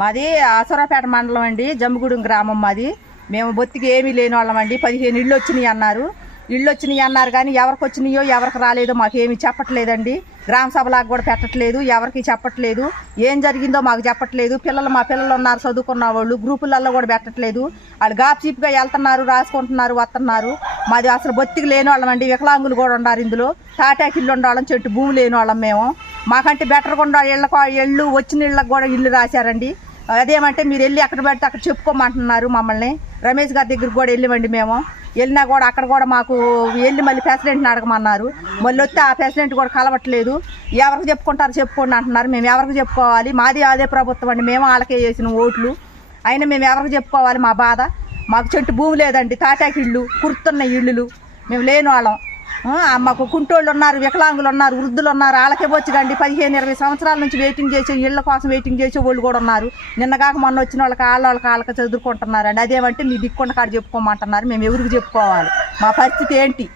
మాది ఆసరాపేట మండలం అండి, జమ్మిగూడెం గ్రామం మాది. మేము బొత్తికి ఏమీ లేని వాళ్ళం అండి. 15 ఇళ్ళు వచ్చినాయి అన్నారు కానీ ఎవరికి వచ్చినాయో ఎవరికి రాలేదో మాకేమీ చెప్పట్లేదండి. గ్రామ సభలకు కూడా పెట్టట్లేదు, ఎవరికి చెప్పట్లేదు. ఏం జరిగిందో మాకు చెప్పట్లేదు. మా పిల్లలు ఉన్నారు చదువుకున్న వాళ్ళు, గ్రూపులలో కూడా పెట్టట్లేదు. వాళ్ళు గాప్చీప్గా వెళ్తున్నారు, రాసుకుంటున్నారు, వస్తున్నారు. మాది అసలు బొత్తికి లేని వాళ్ళం అండి. వికలాంగులు కూడా ఉన్నారు ఇందులో. తాటాకి ఇల్లు ఉండవాళ్ళం, చెట్టు భూమి లేని వాళ్ళం మేము. మాకంటే బెటర్గా ఉండే ఇళ్ళు వచ్చిన ఇళ్ళకి కూడా ఇల్లు రాశారండి. అదేమంటే మీరు వెళ్ళి అక్కడ పెడితే అక్కడ చెప్పుకోమంటున్నారు మమ్మల్ని. రమేష్ గారి దగ్గరికి కూడా వెళ్ళివ్వండి. మేము వెళ్ళినా కూడా అక్కడ కూడా మాకు వెళ్ళి మళ్ళీ ప్రెసిడెంట్ని అడగమన్నారు. మళ్ళీ వస్తే ఆ ప్రెసిడెంట్ కూడా కలవట్లేదు. ఎవరికి చెప్పుకుంటారు చెప్పుకోండి అంటున్నారు. మేము ఎవరికి చెప్పుకోవాలి? మాది అదే ప్రభుత్వం అండి, మేము వాళ్ళకే వేసిన ఓట్లు. అయినా మేము ఎవరికి చెప్పుకోవాలి మా బాధ? మాకు చెట్టు భూమి లేదండి, తాటాకి ఇళ్ళు, కుర్తున్న ఇళ్ళు. మేము లేని వాళ్ళం. మాకు కుంటోళ్ళు ఉన్నారు, వికలాంగులు ఉన్నారు, వృద్ధులు ఉన్నారు. వాళ్ళకే వచ్చిందండి 15-20 సంవత్సరాల నుంచి వెయిటింగ్ చేసే, ఇళ్ల కోసం వెయిటింగ్ చేసే వాళ్ళు కూడా ఉన్నారు. నిన్నగాక మొన్న వచ్చిన వాళ్ళకి చదువుకుంటున్నారండి. అదేమంటే మీ దిక్కుండా కాడ చెప్పుకోమంటున్నారు. మేము ఎవరికి చెప్పుకోవాలి? మా పరిస్థితి ఏంటి?